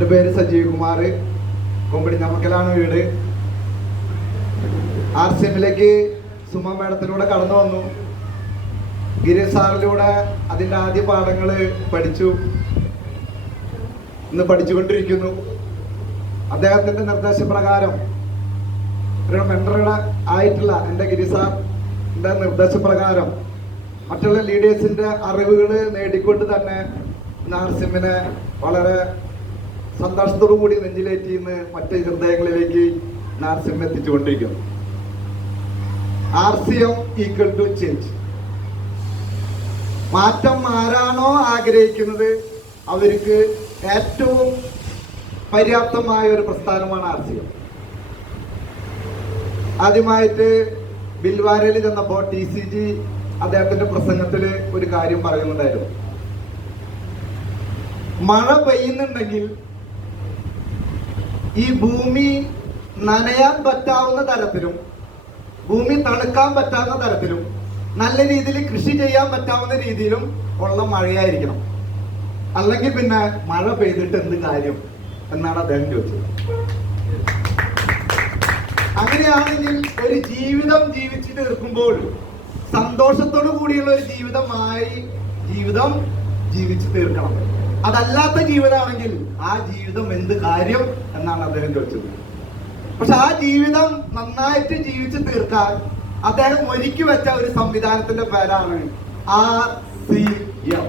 എൻ്റെ പേര് സജീവ് കുമാർ, കൊമ്പടി ഞമ്മക്കലാണ് വീട്. RCMലേക്ക് സുമ മേഡത്തിലൂടെ കടന്നു വന്നു. ഗിരീഷ് സാറിലൂടെ അതിൻ്റെ ആദ്യ പാഠങ്ങൾ പഠിച്ചു. ഇന്ന് പഠിച്ചുകൊണ്ടിരിക്കുന്നു. അദ്ദേഹത്തിൻ്റെ നിർദ്ദേശപ്രകാരം ഒരു മെൻറ്ററുടെ ആയിട്ടുള്ള എൻ്റെ ഗിരീഷ് സാറിൻ്റെ നിർദ്ദേശപ്രകാരം മറ്റുള്ള ലീഡേഴ്സിൻ്റെ അറിവുകൾ നേടിക്കൊണ്ട് തന്നെ RCMനെ വളരെ സന്തോഷത്തോടു കൂടി നെഞ്ചിലേറ്റി ഇന്ന് മറ്റ് ഹൃദയങ്ങളിലേക്ക് RCM എത്തിച്ചുകൊണ്ടിരിക്കുന്നു. RCM equal to change. മാറ്റം ആരാണോ ആഗ്രഹിക്കുന്നത് അവർക്ക് ഏറ്റവും പര്യാപ്തമായ ഒരു പ്രസ്ഥാനമാണ് RCM. ആദ്യമായിട്ട് ബിൽവാരയിൽ ചെന്നപ്പോൾ TCG അദ്ദേഹത്തിന്റെ പ്രസംഗത്തിൽ ഒരു കാര്യം പറയുന്നുണ്ടായിരുന്നു. മഴ പെയ്യുന്നുണ്ടെങ്കിൽ ഈ ഭൂമി നനയാൻ പറ്റാവുന്ന തരത്തിലും ഭൂമി തണുക്കാൻ പറ്റാവുന്ന തരത്തിലും നല്ല രീതിയിൽ കൃഷി ചെയ്യാൻ പറ്റാവുന്ന രീതിയിലും ഉള്ള മഴയായിരിക്കണം. അല്ലെങ്കിൽ പിന്നെ മഴ പെയ്തിട്ട് എന്ത് കാര്യം എന്നാണ് അദ്ദേഹം ചോദിച്ചത്. അങ്ങനെയാണെങ്കിൽ ഒരു ജീവിതം ജീവിച്ചു തീർക്കുമ്പോൾ സന്തോഷത്തോടു കൂടിയുള്ള ഒരു ജീവിതം ജീവിച്ചു തീർക്കണം. അതല്ലാത്ത ജീവിതമാണെങ്കിൽ ആ ജീവിതം എന്ത് കാര്യം എന്നാണ് അദ്ദേഹം ചോദിച്ചത്. പക്ഷെ ആ ജീവിതം നന്നായിട്ട് ജീവിച്ചു തീർക്കാൻ അദ്ദേഹം ഒരുക്കി വെച്ച ഒരു സംവിധാനത്തിന്റെ പേരാണ് RCM.